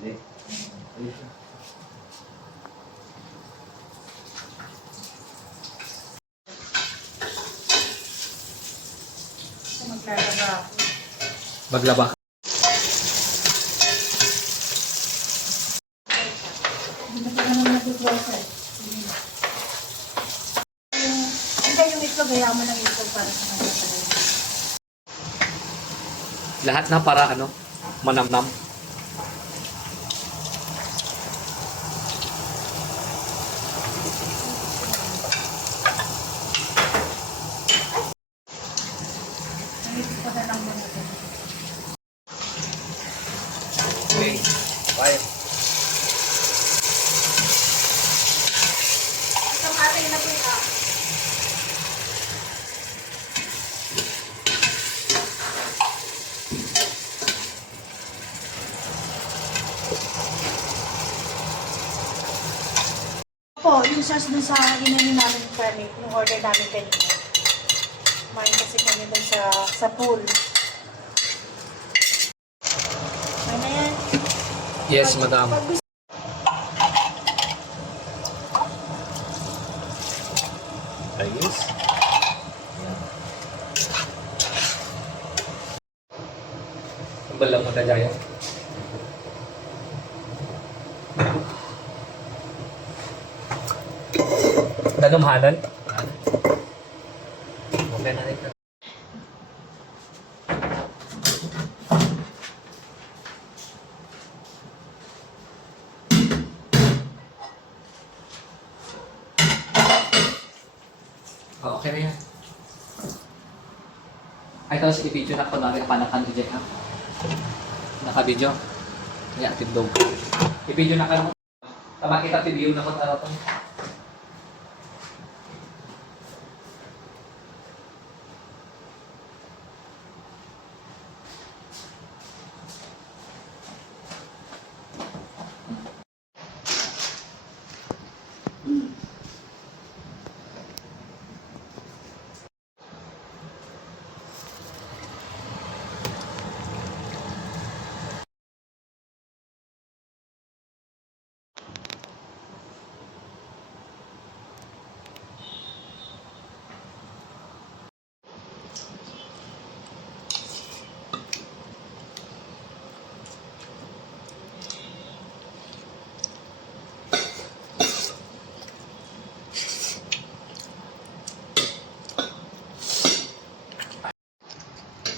Hindi. Maglalaba ako. Maglaba. Hindi na pa naman natutuwasa eh. Hindi yung itlog, hayaan mo ng itlog para sa mga talaga. Lahat na para ano, manamnam. Nangipit ko na lang muna ito. Okay. Bye. Isang ating na po ah. Po, yung sauce dun sa inanin namin permit, yung order namin kanina. Kumain kasi kami dun sa pool. May na yan. Yes, madam. Ayos. Balang mo na dyan. Nanumhanan? Okay na rin. Okay na yan. Ay, tapos i-video na ko na rin panakan di dyan ha. Naka-video. Ay, active dog. I-video na ka na. Tama kita video na ko taro to.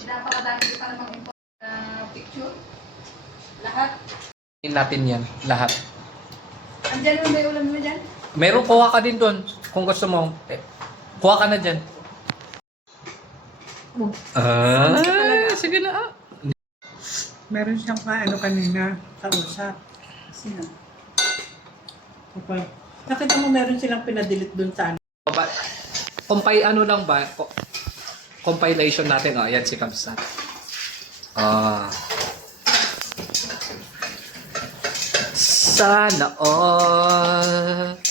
Napakadami pa namang picture. Lahat. Natin yan, lahat. Andyan mo, may ulam mo dyan? Meron, kuha ka din doon. Kung gusto mo, kuha ka na dyan. Sige na. Meron siyang ano kanina, kausap. Sino? Okay. Nakita mo meron silang pinadelete dun sa ano. Ano lang ba? Compilation natin. Oh, yan si Kamsat. Sana all.